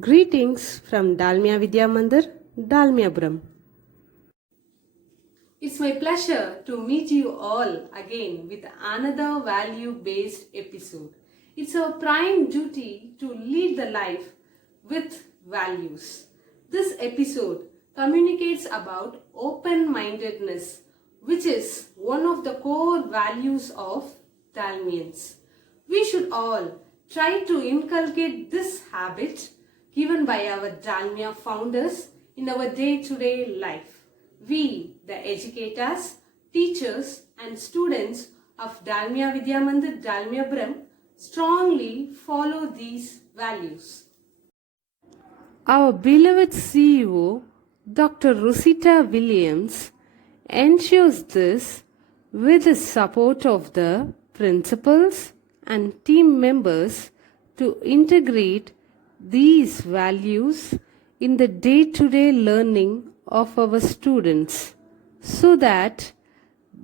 Greetings from Dalmia Vidya Mandir, Dalmiapuram. It's my pleasure to meet you all again with another value-based episode. It's our prime duty to lead the life with values. This episode communicates about open-mindedness, which is one of the core values of Dalmians. We should all try to inculcate this habit given by our Dalmia founders in our day-to-day life. We, the educators, teachers and students of Dalmia Vidya Mandir, Dalmiapuram, strongly follow these values. Our beloved CEO, Dr. Rosita Williams, ensures this with the support of the principals and team members to integrate these values in the day-to-day learning of our students so that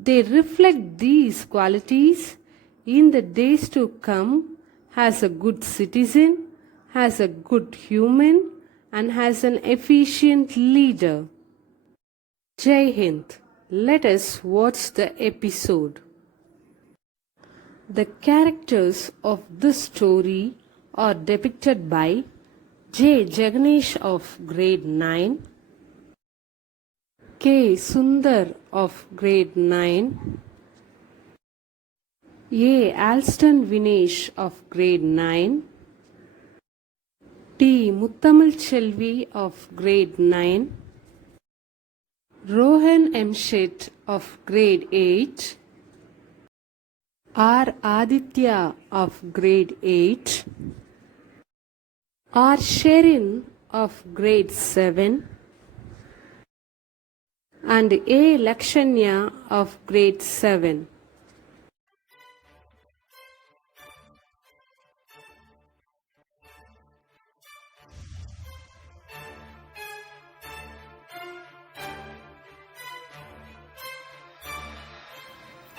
they reflect these qualities in the days to come as a good citizen, as a good human, and as an efficient leader. Jai Hind. Let us watch the episode. The characters of this story are depicted by J. Jaganesh of grade 9, K. Sundar of grade 9, A. Alston Vinesh of grade 9, T. Muttamil Chelvi of grade 9, Rohan M. Shet of grade 8, R. Aditya of grade 8, R. Sherin of grade 7, and A. Lakshanya of grade 7.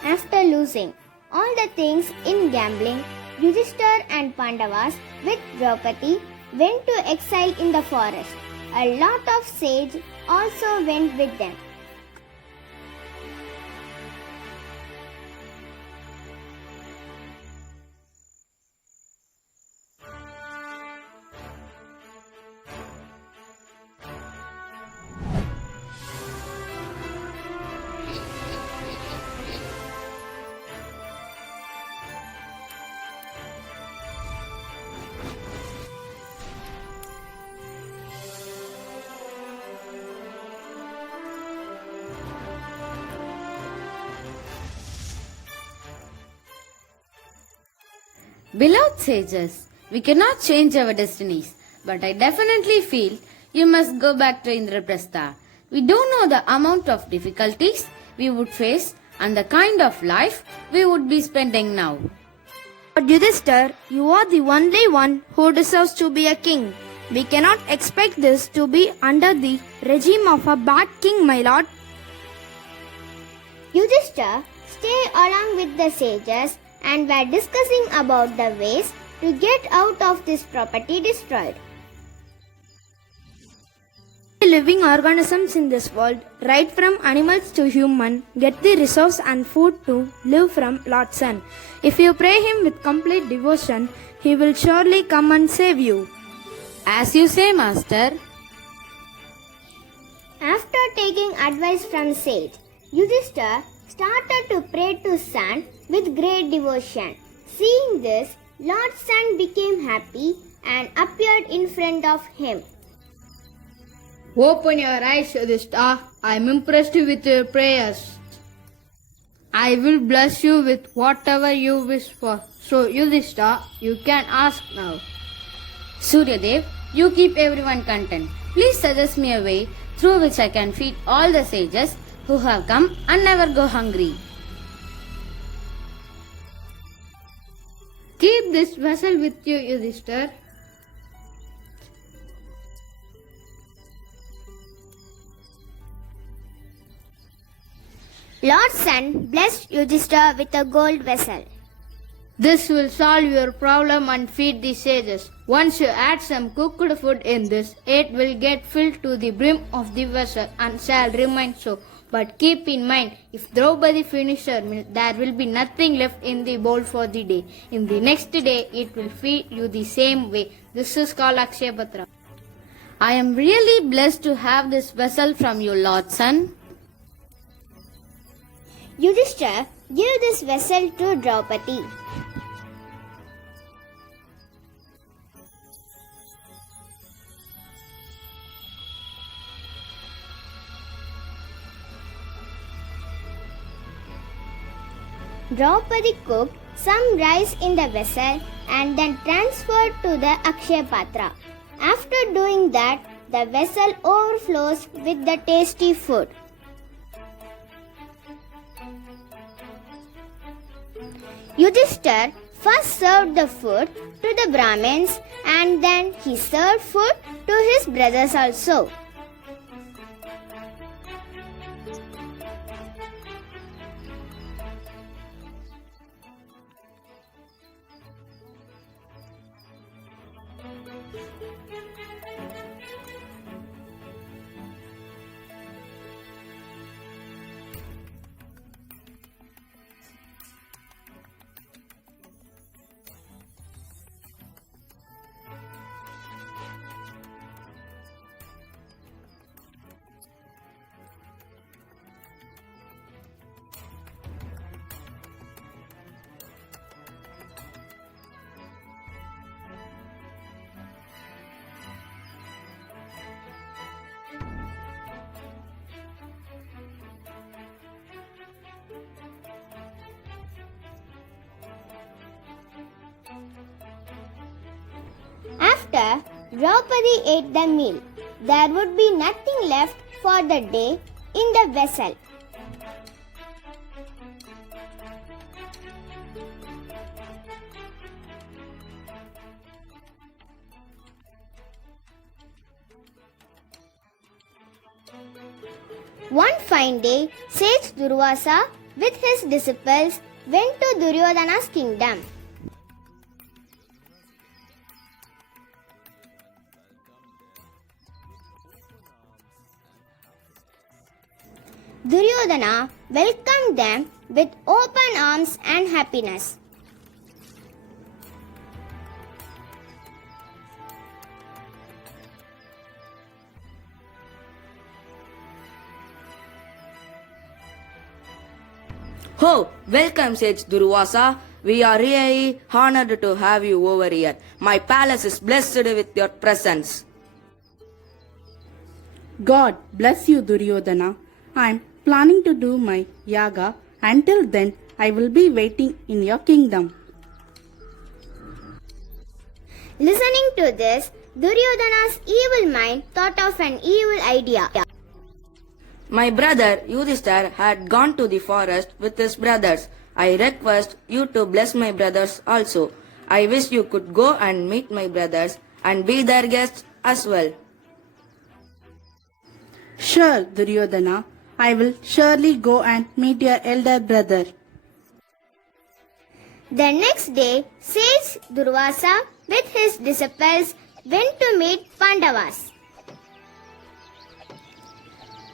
After losing all the things in gambling, Yudhishthir and Pandavas with Draupadi went to exile in the forest. A lot of sage also went with them. Beloved sages, we cannot change our destinies, but I definitely feel you must go back to Indraprastha. We don't know the amount of difficulties we would face and the kind of life we would be spending now. But Yudhishthir, you are the only one who deserves to be a king. We cannot expect this to be under the regime of a bad king, my lord. Yudhishthir stayed along with the sages and were discussing about the ways to get out of this property destroyed. Living organisms in this world, right from animals to human, get the resource and food to live from Lord Sun. If you pray him with complete devotion, he will surely come and save you. As you say, Master. After taking advice from sage, Yudhishthir started to pray to Sun with great devotion. Seeing this, Lord Sun became happy and appeared in front of him. Open your eyes, Yudhishthira. I am impressed with your prayers. I will bless you with whatever you wish for. So, Yudhishthira, you can ask now. Suryadev, you keep everyone content. Please suggest me a way through which I can feed all the sages who have come and never go hungry. Keep this vessel with you, Yudhishthira. Lord Sun blessed Yudhishthir with a gold vessel. This will solve your problem and feed the sages. Once you add some cooked food in this, it will get filled to the brim of the vessel and shall remain so. But keep in mind, if Draupadi finishes her meal, there will be nothing left in the bowl for the day. In the next day, it will feed you the same way. This is called Akshaya Patra. I am really blessed to have this vessel from you, Lord Son. Yudhishthira, give this vessel to Draupadi. Draupadi cooked some rice in the vessel and then transferred to the Akshaya Patra. After doing that, the vessel overflows with the tasty food. Yudhishthira first served the food to the Brahmins and then he served food to his brothers also. After Draupadi ate the meal, there would be nothing left for the day in the vessel. One fine day, sage Durvasa with his disciples went to Duryodhana's kingdom. Duryodhana welcomed them with open arms and happiness. Oh, welcome, Sage Durvasa. We are really honored to have you over here. My palace is blessed with your presence. God bless you, Duryodhana. I am planning to do my yaga. Until then, I will be waiting in your kingdom. Listening to this, Duryodhana's evil mind thought of an evil idea. My brother Yudhishthira had gone to the forest with his brothers. I request you to bless my brothers also. I wish you could go and meet my brothers and be their guests as well. Sure, Duryodhana. I will surely go and meet your elder brother. The next day, sage Durvasa with his disciples went to meet Pandavas.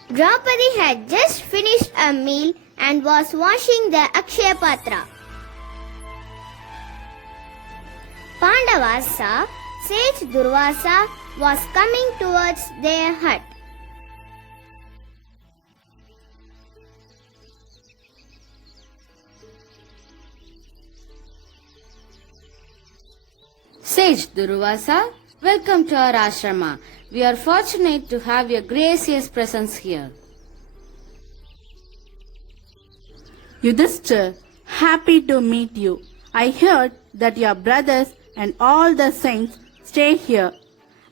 Draupadi had just finished a meal and was washing the Akshaya Patra. Pandavas saw sage Durvasa was coming towards their hut. Sage Durvasa, welcome to our ashrama. We are fortunate to have your gracious presence here. Yudhishthira, happy to meet you. I heard that your brothers and all the saints stay here.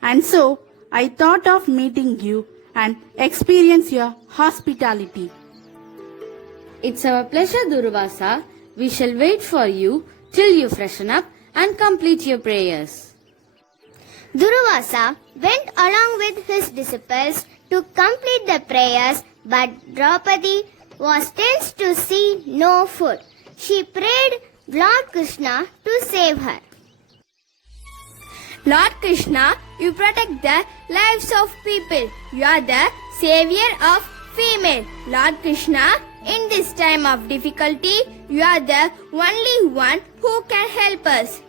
And so, I thought of meeting you and experience your hospitality. It's our pleasure, Durvasa. We shall wait for you till you freshen up and complete your prayers. Durvasa went along with his disciples to complete the prayers, but Draupadi was tense to see no food. She prayed Lord Krishna to save her. Lord Krishna, you protect the lives of people. You are the savior of female. Lord Krishna, in this time of difficulty, you are the only one who can help us.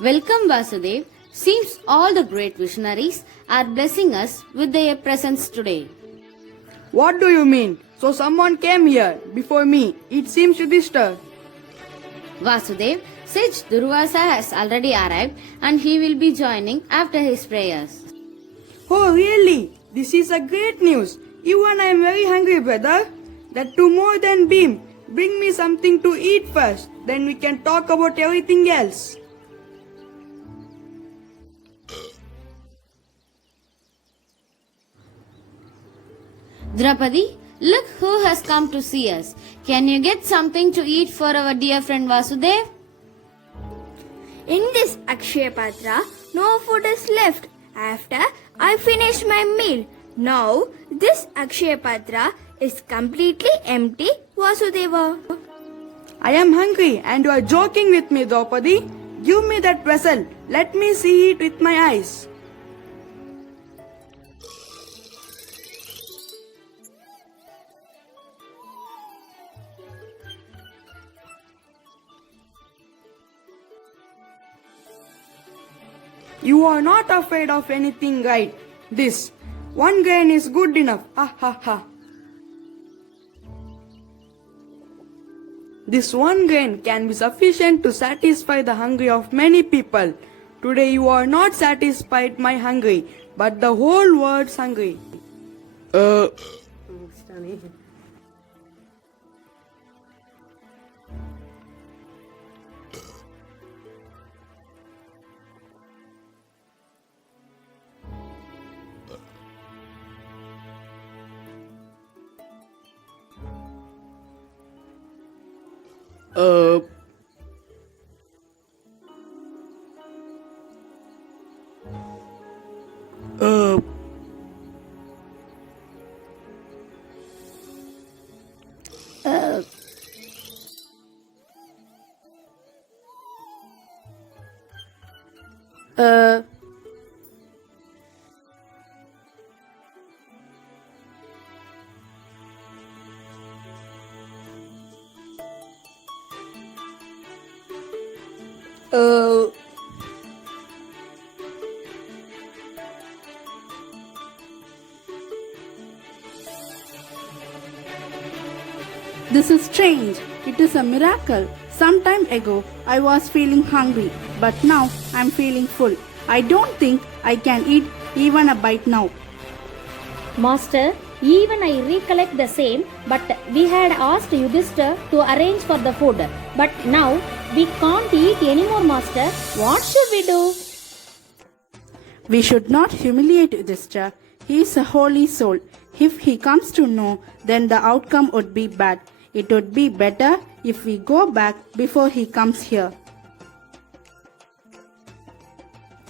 Welcome, Vasudev. Seems all the great visionaries are blessing us with their presence today. What do you mean? So someone came here before me. It seems Yudhishthir. Vasudev, Sage Durvasa has already arrived and he will be joining after his prayers. Oh, really? This is a great news. Even I am very hungry, brother. That too more than beam. Bring me something to eat first. Then we can talk about everything else. Draupadi, look who has come to see us. Can you get something to eat for our dear friend Vasudev? In this Akshaya Patra, no food is left after I finish my meal. Now, this Akshaya Patra is completely empty, Vasudeva. I am hungry and you are joking with me, Draupadi. Give me that vessel. Let me see it with my eyes. You are not afraid of anything, right? This one grain is good enough. Ha ha ha. This one grain can be sufficient to satisfy the hunger of many people. Today you are not satisfied my hungry, but the whole world's hungry. This is strange. It is a miracle. Some time ago, I was feeling hungry, but now I'm feeling full. I don't think I can eat even a bite now. Master, even I recollect the same, but we had asked Yudhishthir to arrange for the food. But now we can't eat anymore, Master. What should we do? We should not humiliate Yudhishthir. He is a holy soul. If he comes to know, then the outcome would be bad. It would be better if we go back before he comes here.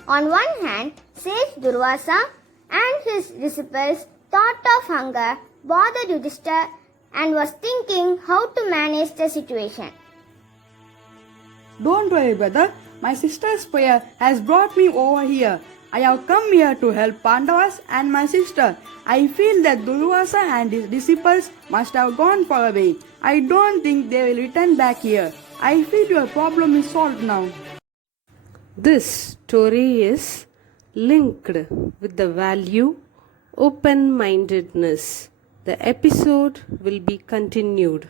On one hand, sage Durvasa and his disciples thought of hunger bothered Yudhishthir and was thinking how to manage the situation. Don't worry, brother. My sister's prayer has brought me over here. I have come here to help Pandavas and my sister. I feel that Durvasa and his disciples must have gone far away. I don't think they will return back here. I feel your problem is solved now. This story is linked with the value open mindedness. The episode will be continued.